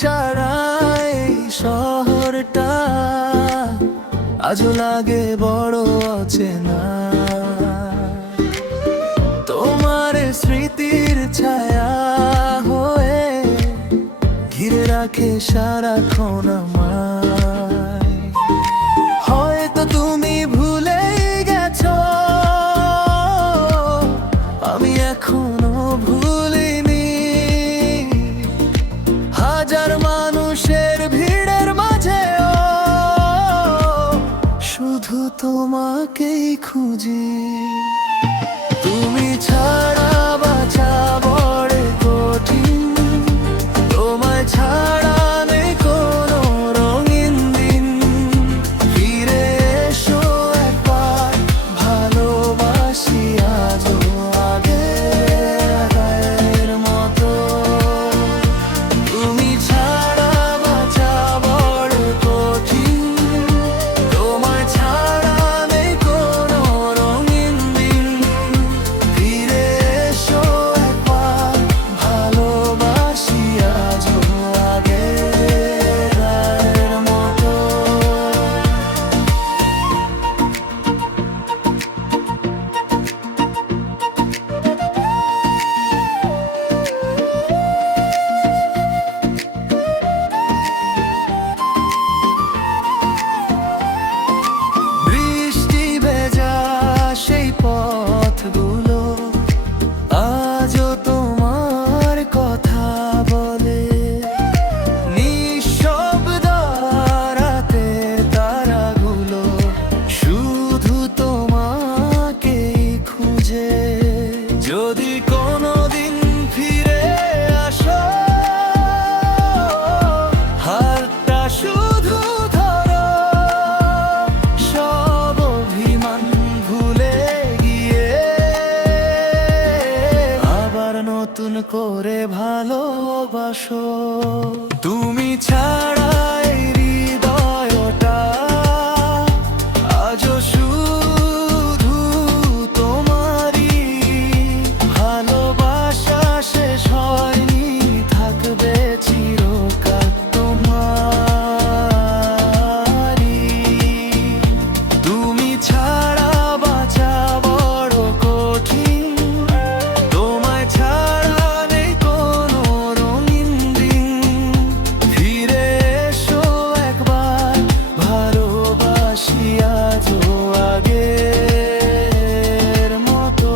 ছাড়া এই শহরটা আজও লাগে বড় অচেনা। তোমার স্মৃতির ছায়া হয়ে ঘিরে রাখে সারাক্ষণ আমায়। হয়তো তুমি ভুলেই গেছো, আমি এখনো ভুলিনি। হাজার মানুষের ভিড়ের মাঝেও শুধু তোমাকেই খুঁজি। তুমি ছাড়া বাঁচা বড় কঠিন, তোমায় ছাড়া নেই কোনো রঙিন দিন। ফিরে এসো একবার, ভালোবাসি আজও আগের মতো। তুমি ছাড়া বাঁচা বড় কঠিন, তোমায় ছাড়া নেই কোনো রঙিন দিন। ফিরে এসো একবার, ভালোবাসি আজও আগের মতো। বৃষ্টি ভেজা সেই পথগুলো আজও তোমার কথা বলে। নিঃশব্দ রাতের তারাগুলো শুধু তোমাকেই খুঁজে। যদি কোনোদিন ফিরে আসো, হাতটা শুধু ধরো। সব অভিমান ভুলে গিয়ে আবার নতুন করে ভালোবাসো। তুমি ছাড়া এই হৃদয়টা আজও শুধু তোমারই। ভালোবাসা শেষ হয়নি, থাকবে চিরকাল তোমারই। তুমি ছাড়া বাঁচা বড় কঠিন, তোমায় ছাড়া নেই কোনো রঙিন দিন। ফিরে এসো একবার, ভালোবাসি আজও আগের মতো।